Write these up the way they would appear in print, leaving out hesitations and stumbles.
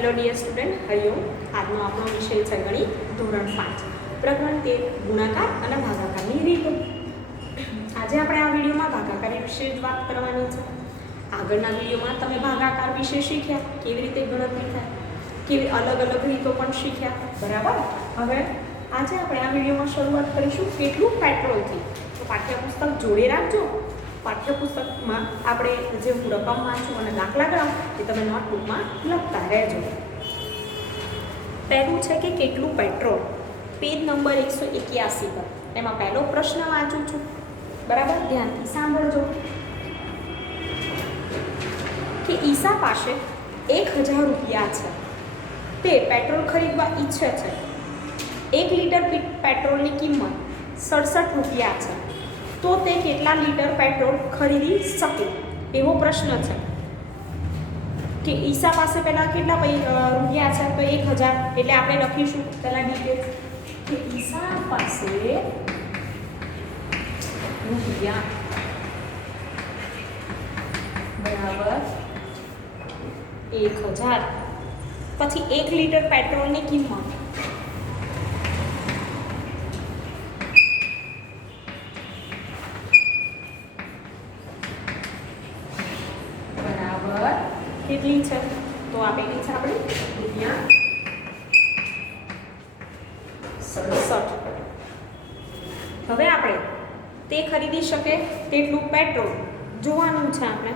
Hello dear student, Hariom. આજનો આપણો વિષય છે ગણિત ધોરણ 5 પ્રકરણ 13 ગુણાકાર અને ભાગાકારની રીતો. આજે આપણે આ વિડીયોમાં ભાગાકાર વિશે જ વાત કરવાની છે. આગળના વિડીયોમાં તમે ભાગાકાર વિશે શીખ્યા, કેવી રીતે ગણતરી થાય, કેવી અલગ અલગ રીતો પણ શીખ્યા, બરાબર. હવે આજે આપણે આ વિડીયોમાં શરૂઆત કરીશું કેટલું પેટ્રોલથી. તો પાઠ્યપુસ્તક જોડે રાખજો. પાઠ્યપુસ્તકમાં આપણે જે હું રકમ વાંચું અને દાખલા ગણાવું એ તમે નોટબુકમાં લખતા રહેજો. પહેલું છે કે કેટલું પેટ્રોલ, પેજ નંબર 181 પર. એમાં પહેલો પ્રશ્ન વાંચું છું, બરાબર, ધ્યાનથી સાંભળજો. કે ઈશા પાસે 1000 રૂપિયા છે, તે પેટ્રોલ ખરીદવા ઈચ્છે છે. 1 લીટર પેટ્રોલની કિંમત 67 રૂપિયા છે, તો તે કેટલા લીટર પેટ્રોલ ખરીદી શકે? એવો પ્રશ્ન છે. કે ઈશા પાસે પહેલા કેટલા રૂપિયા છે? તો 1000. એટલે આપણે લખીશું પહેલા ડિટેલ કે ઈશા પાસે રૂપિયા બરાબર 1000. પછી 1 લીટર પેટ્રોલની કિંમત કેટલી છે? તો આપેલી છે આપણી રૂપિયા 67. હવે આપણે તે ખરીદી શકે તેટલું પેટ્રોલ જોવાનું છે આપણે.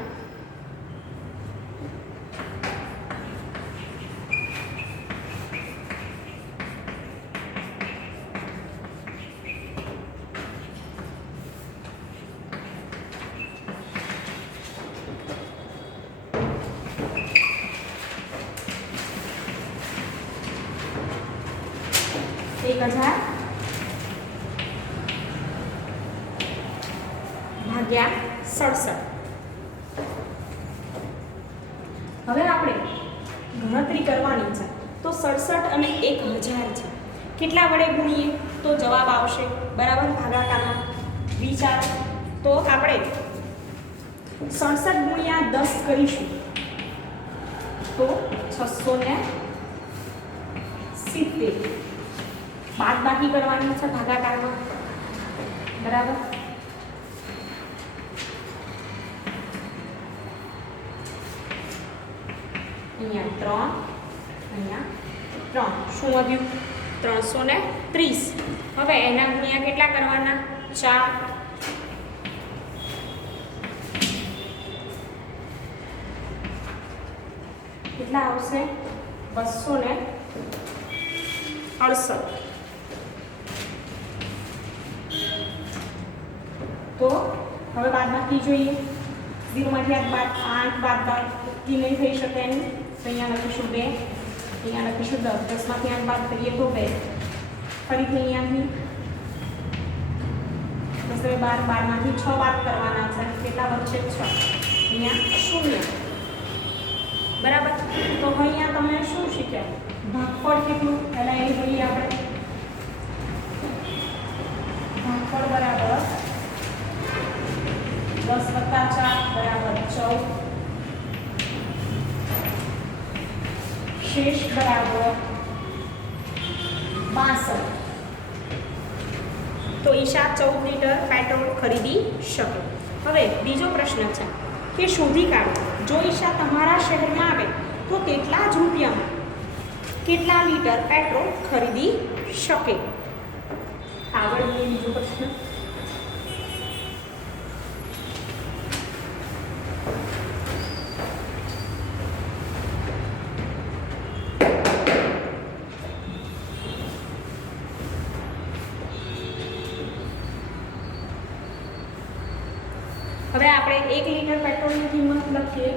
ભાગ્યા 67. હવે આપણે ગણતરી કરવાની છે. તો 67 અને 1000 છે. કેટલા વડે ગુણીએ તો જવાબ આવશે? બરાબર, ભાગાકારમાં વિચાર. તો આપણે 67 ગુણ્યા 10 કરીશું તો 670. બાદબાકી કરવાની છે ભાગાકારમાં, બરાબર. અહીંયા 3, અહીંયા 3. શું વધ્યું? 330. હવે એના ગુણ્યા કેટલા કરવાના? 4. કેટલા આવશે? 268. તો હવે બાદબાકી જોઈએ. 0 માંથી 8 બાદબાકી નહીં થઈ શકે એની. તો અહીંયા લખીશું 2, અહીંયા લખીશું 10. 10 માંથી 8 બાદ કરીએ તો 2. ફરીથી અહીંયાથી 10 12 માંથી 6 બાદ કરવાના છે. કેટલા વધશે? 6. અહીંયા 0. બરાબર. તો અહીંયા તમે શું શીખ્યા? ભાગફળ કેટલું? પહેલા એ જોઈએ આપણે. ભાગફળ બરાબર 10 + 4 બરાબર 14. शेष बराबर 62. तो ईशा 14 लीटर पेट्रोल खरीदी શકે. હવે બીજો પ્રશ્ન છે કે શોધી કાઢો, જો ઈશા તમારા શહેરમાં આવે તો કેટલા જ રૂપિયામાં કેટલા લીટર પેટ્રોલ ખરીદી શકે? આગળ બીજો પ્રશ્ન. હવે આપણે 1 લીટર પેટ્રોલની કિંમત લખીએ.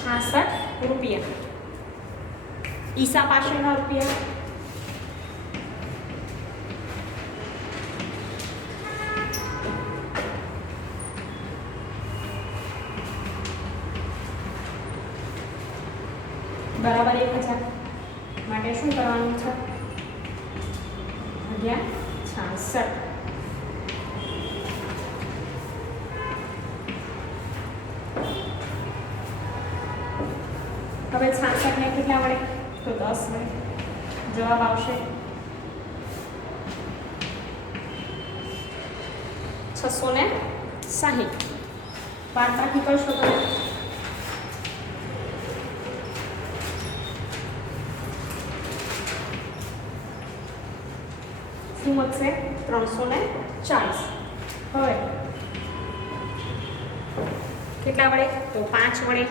₹66. ઈશા પાસેના રૂપિયા બરાબર 1000. માટે શું કરવાનું છે? ભાગ્યા 66. હવે 66 ને કેટલા વડે? તો 10 વડે. જવાબ આવશે 660. બાદબાકી કરશો તો શું વધશે? 340. હવે કેટલા વડે? તો 5 વડે.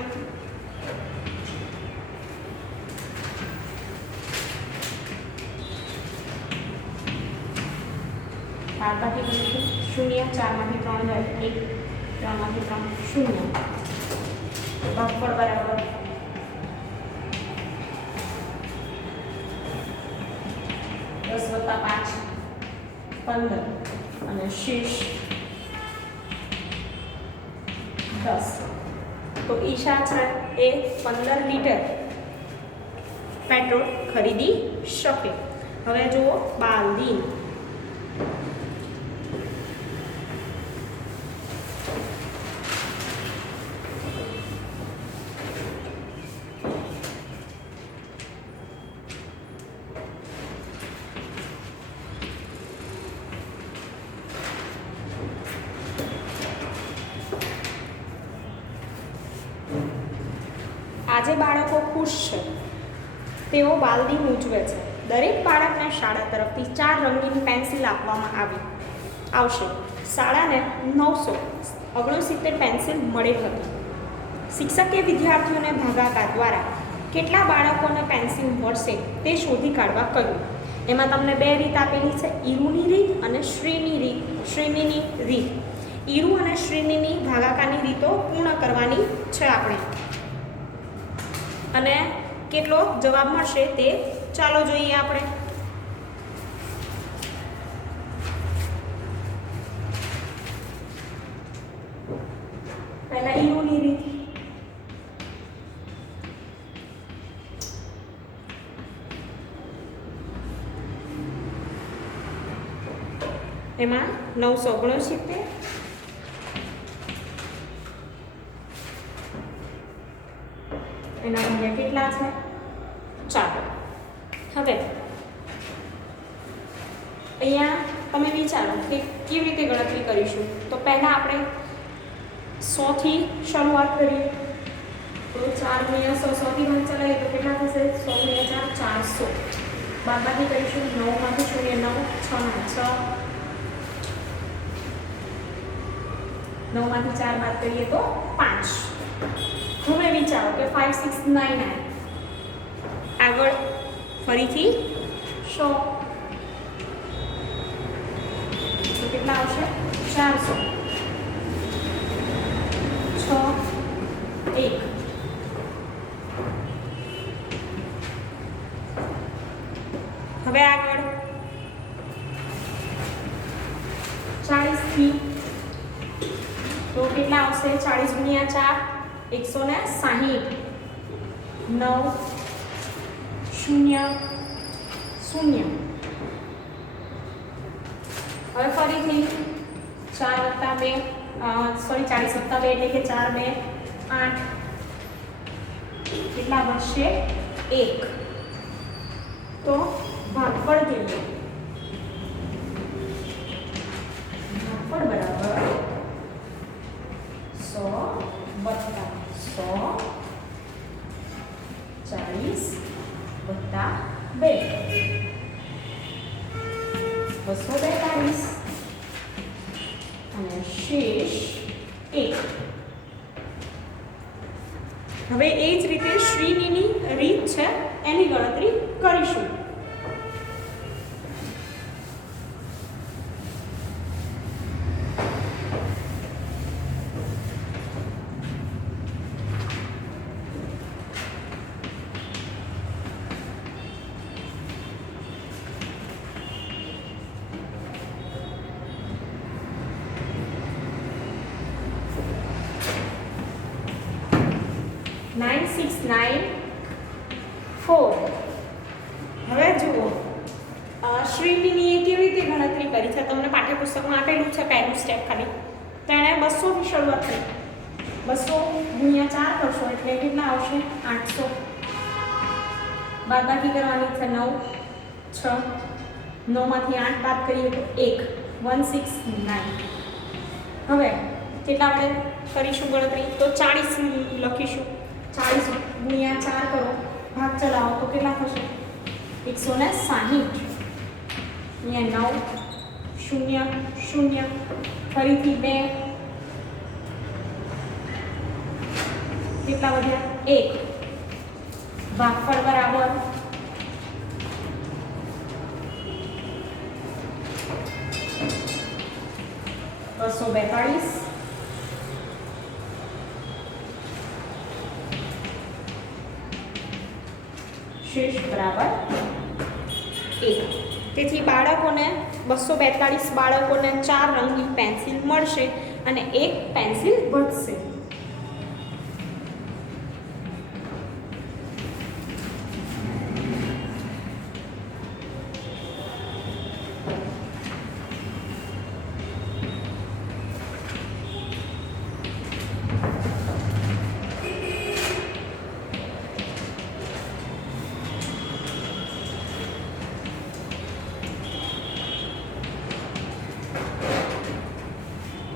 બાદબાકી કરીશું. 0, 4 માંથી 3 જાય 1, 3 માંથી 3 0. ભાગફળ બરાબર 10 + 5 15 અને શેષ 10. તો ઈશા છે એ 15 લીટર પેટ્રોલ ખરીદી શકે. હવે જુઓ બાલદી. આજે બાળકો ખુશ છે. તેઓ બાલદી મૂંઝવે છે. દરેક બાળકને શાળા તરફથી 4 રંગીન પેન્સિલ આપવામાં આવશે. શાળાને 969 પેન્સિલ મળેલ હતી. શિક્ષકે વિદ્યાર્થીઓને ભાગાકાર દ્વારા કેટલા બાળકોને પેન્સિલ મળશે તે શોધી કાઢવા કહ્યું. એમાં તમને 2 રીત આપેલી છે, ઈરુની રીત અને શ્રેણીની રીત. ઈરુ અને શ્રેણીની ભાગાકારની રીતો પૂર્ણ કરવાની છે આપણે. અને કેટલો જવાબ મળશે તે ચાલો જોઈએ આપણે. પહેલા ઈરુની રીત. એમાં 969 એના ભાગ્યા કેટલા છે? 4. હવે અહીંયા તમે વિચારો કે કેવી રીતે ગણતરી કરીશું. તો પહેલાં આપણે 100 થી શરૂઆત કરીએ. તો 4 × 100, 100 થી 1 ચલાવીએ તો કેટલા થશે? 100 × 4 400. બાદબાકી કરીશું. 9 માંથી 0 9, 6 ના 6, 9 માંથી 4 બાદ કરીએ તો 5. હવે વિચારો કે 5 6 9 9. આગળ ફરીથી 100 તો કેટલા આવશે? 400. 6 1. હવે આગળ 40 થી તો કેટલા આવશે? 40 × 4 160. 9 0 0. હવે ફરીથી 4 + 2 40 + 2 એટલે કે 4 2 8. કેટલા વધશે? 1. તો ભાગફળ જોઈએ. ભાગફળ બરાબર 100 + 100 40 + 2 242 અને શેષ 1. હવે એ જ રીતે શ્રેણીની રીત છે એની ગણતરી કરીશું. નાઇન 6 9 4. હવે જુઓ શ્રેણીની એ કેવી રીતે ગણતરી કરી છે તમને પાઠ્યપુસ્તકમાં આપેલું છે પહેલું સ્ટેપ ખાલી. તો એણે 200 થી શરૂઆત કરી. 200 ગુણ્યા 4 કરશો એટલે કેટલા આવશે 800. બાદબાકી કરવાની છે 9 6 9 માંથી 8 બાદ કરીએ તો 1 169. હવે કેટલા આપણે કરીશું ગણતરી તો 40 લખીશું. 40 ગુણ્યા 4 કરો ભાગ ચલાવો તો કેટલા થશે 160. અહીંયા 9 0 0 ફરીથી 2 કેટલા વધ્યા 1 ભાગફળ બરાબર 242. શેષ બરાબર 1. તેથી બાળકોને 242 બાળકોને 4 રંગીન પેન્સિલ મળશે અને 1 પેન્સિલ વધશે.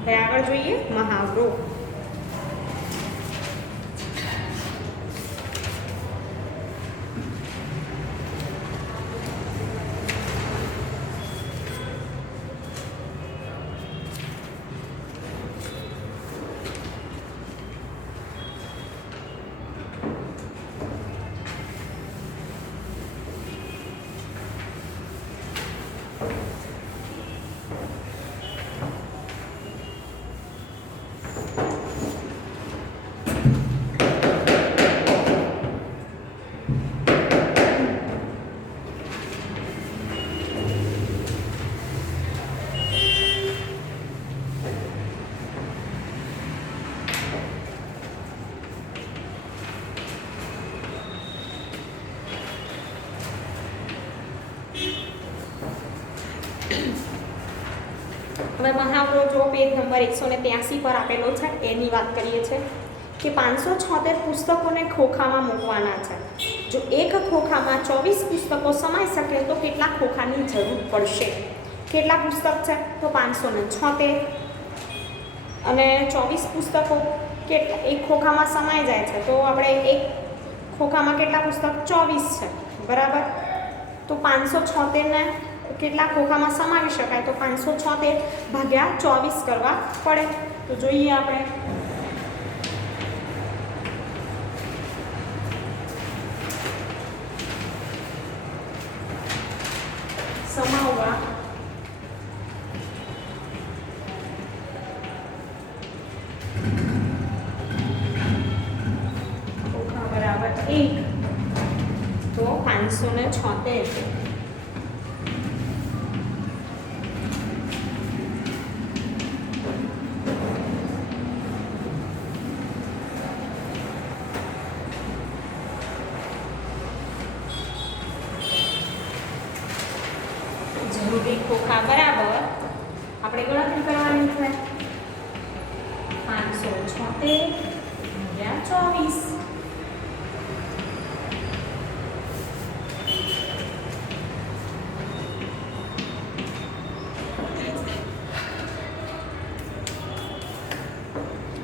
હવે આગળ જોઈએ મહાવરો. હવે મહાવરો જો પેજ નંબર 183 પર આપેલો છે એની વાત કરીએ છીએ કે 576 પુસ્તકોને ખોખામાં મૂકવાના છે. જો એક ખોખામાં 24 પુસ્તકો સમાઈ શકે તો કેટલા ખોખાની જરૂર પડશે? કેટલા પુસ્તક છે તો 576 અને 24 પુસ્તકો કેટલા એક ખોખામાં સમાઈ જાય છે તો આપણે એક ખોખામાં કેટલા પુસ્તક 24 છે બરાબર. તો 576 ને કેટલા ખોખામાં સમાવી શકાય તો 576 ભાગ્યા 24 કરવા પડે. તો જોઈએ આપણે સમાવવા ખોખા બરાબર 1 તો 576 જરૂરી ખોખા બરાબર આપણે ગણતરી કરવાની છે 576 ભાગ્યા 24.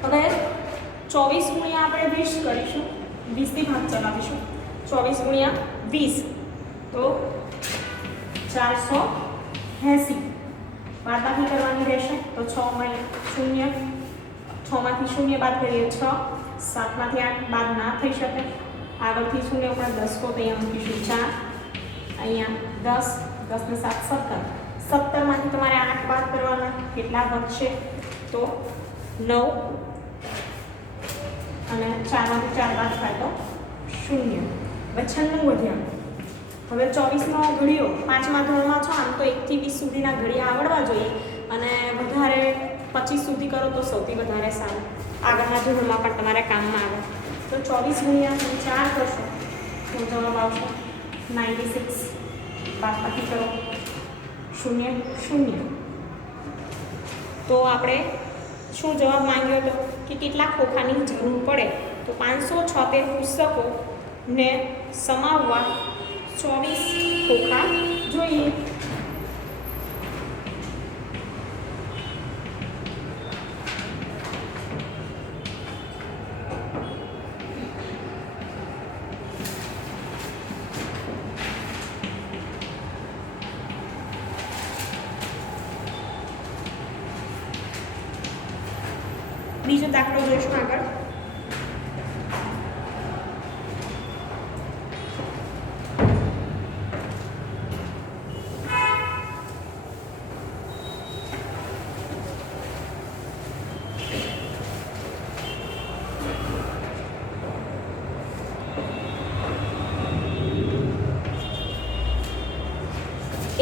હવે 24 ગુણ્યા આપણે 20 કરીશું 20 થી ભાગ ચલાવીશું 24 ગુણ્યા 20 તો 480. બાદબાકી કરવાની રહેશે તો 6 0 6 માંથી 0 બાદ કરીએ 6 7 માંથી 8 બાદ ના થઈ શકે. આગળથી 0 ઉપર 10 તો અહીંયા મૂકીશું 4 અહીંયા 10 10 ને 7 17 17 માંથી તમારે 8 બાદ કરવાના કેટલા વધશે તો 9 અને 4 માંથી 4 બાદ થાય તો 0. હવે 96 વધ્યા. હવે 24નો ઘડિયો 5મા ધોરણમાં છો આમ તો 1 થી 20 સુધીના ઘડિયા આવડવા જોઈએ અને વધારે 25 સુધી કરો તો સૌથી વધારે સારું. આગળના ધોરણમાં પણ તમારે કામમાં આવે. તો 24 ગુણ્યા 4 કરશો તો જવાબ આવશે 96. બાદબાકી કરો શૂન્ય શૂન્ય. તો આપણે શું જવાબ માંગ્યો હતો કે કેટલા ખોખાની જરૂર પડે, તો 576 પુસ્તકોને સમાવવા 24 ખોખા જોઈએ. બીજો દાખલો જોઈશું આગળ.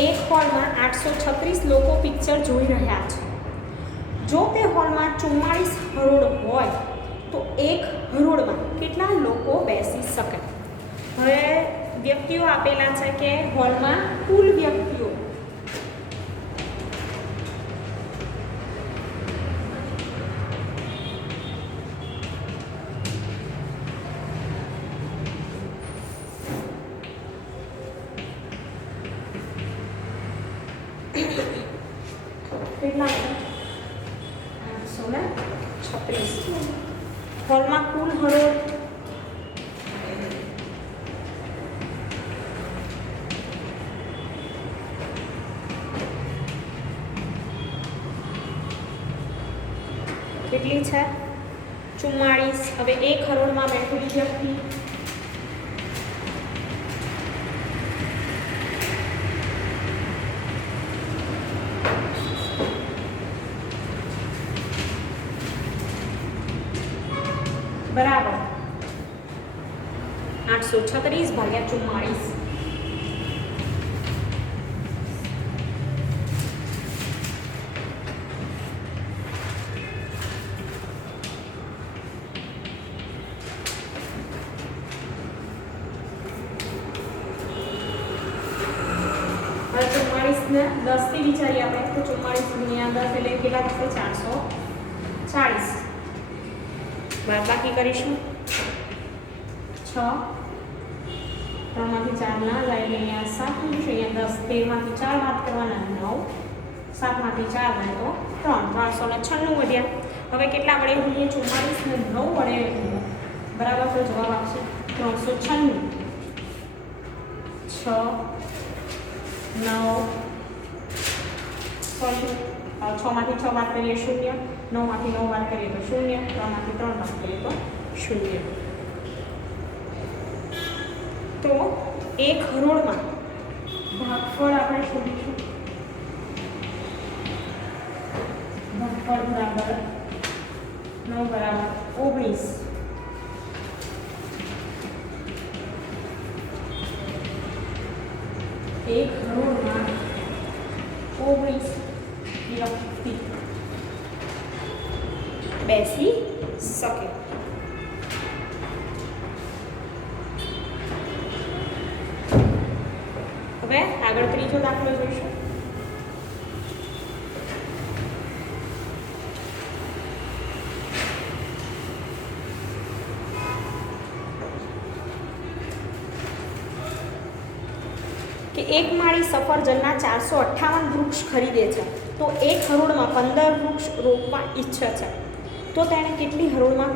એક હોલમાં 836 લોકો પિક્ચર જોઈ રહ્યા છે. જો તે હોલમાં 44 હરોળ હોય તો એક હરોળમાં કેટલા લોકો બેસી શકે? હવે વ્યક્તિઓ આપેલા છે કે હોલમાં કુલ વ્યક્તિઓ કેટલા છે? 836. હોલમાં કુલ હરોળ કેટલી છે? 44. હવે એક હરોળમાં બેઠેલી વ્યક્તિ બરાબર 836 ભાગ્યા 44. હવે 44 ને 10 થી વિચારીએ આપણે તો 44 ગુણ્યા 10 એટલે કેટલા થશે? 440. બાદબાકી કરીશું. 6 3માંથી 4 ના જાય એટલે અહીંયા 7 મૂકીશું. અહીંયા 10 13માંથી 4 બાદ કરવાના 9 7માંથી 4 જાય તો 3 396 વધ્યા. હવે કેટલા વડે ગુણીએ? 44 ને 9 વડે ગુણીએ બરાબર તો જવાબ આવશે 396. 6 9 સોરી 6માંથી 6 બાદ કરીએ 0 9માંથી 9 બાદ કરીએ તો 0 3માંથી 3 બાદ કરીએ તો 0. તો એક હરોળમાં ભાગફળ આપણે શોધીશું. ભાગફળ બરાબર 9 બરાબર 19. એક હરોળમાં 19 વ્યક્તિ બેસી શકે. હવે આગળ ત્રીજો દાખલો જોઈશું. કે એક માળી સફરજનના 458 વૃક્ષ ખરીદે છે તો એક હરોળમાં 15 વૃક્ષ રોપવા ઈચ્છે છે તો તેણે કેટલી હરોળમાં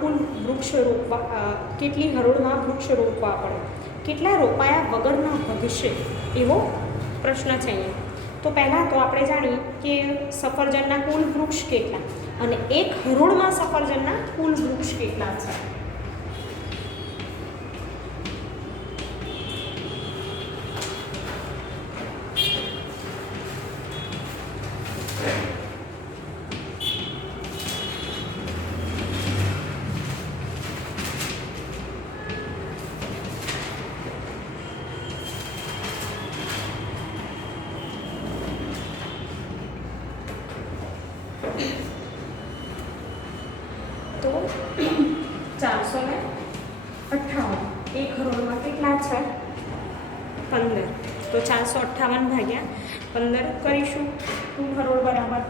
વૃક્ષ રોપવા પડે? કેટલા રોપાયા વગરના વધશે એવો પ્રશ્ન છે અહીંયા. તો પહેલાં તો આપણે જાણીએ કે સફરજનના કુલ વૃક્ષ કેટલા અને એક હરોળમાં સફરજનના કુલ વૃક્ષ કેટલા છે. તો 458 એક હરોળમાં કેટલા છે? 15. તો 458 ભાગ્યા 15 કરીશું 2 હરોળ બરાબર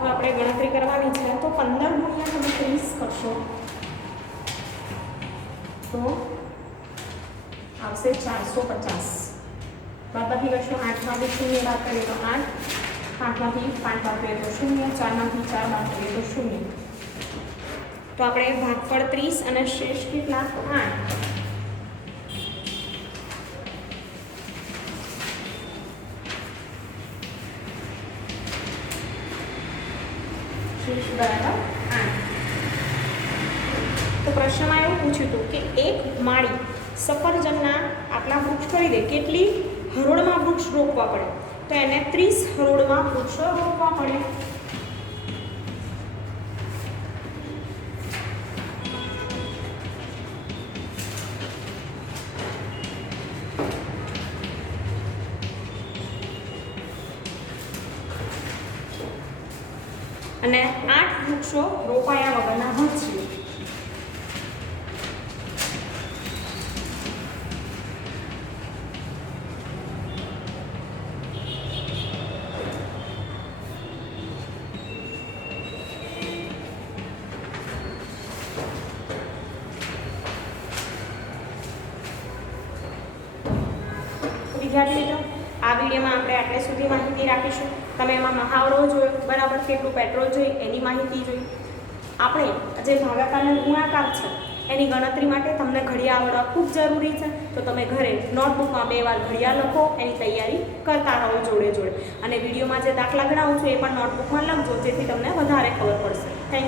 આપણે ગણતરી કરવાની છે તો 15 ગુણ્યા તમે 30 કરશો તો આવશે 450 બાદબાકી કરશો 8 માંથી 0 બાદ કરીએ તો 8 5 માંથી 5 બાદ કરીએ તો 0 4 માંથી 4 બાદ કરીએ તો 0 તો આપણે ભાગફળ 30 અને શેષ કેટલા 8 બરાબર 8 તો પ્રશ્નમાં એવું પૂછ્યું હતું કે એક માળી સફરજનના આટલા વૃક્ષ કરી દે કેટલી હરોળમાં વૃક્ષ રોપવા પડે તો એને 30 હરોળમાં વૃક્ષો રોપવા પડે અને 8 વૃક્ષો રોપાયા વગરના વધશે વિદ્યાર્થી મિત્રો આ વિડીયોમાં આપણે આટલે સુધી માહિતી રાખીશું તમે એમાં મહાવરો જોયો બરાબર કેટલું પેટ્રોલ જોઈએ એની માહિતી જોઈ આપણે જે ભાગાકાર અને ગુણાકાર છે એની ગણતરી માટે તમને ઘડિયાળ આવડવા ખૂબ જરૂરી છે તો તમે ઘરે નોટબુકમાં 2 વાર ઘડિયાળ લખો એની તૈયારી કરતા રહો જોડે જોડે અને વિડીયોમાં જે દાખલા ગણાવું છું એ પણ નોટબુકમાં લખજો જેથી તમને વધારે ખબર પડશે થેન્ક યુ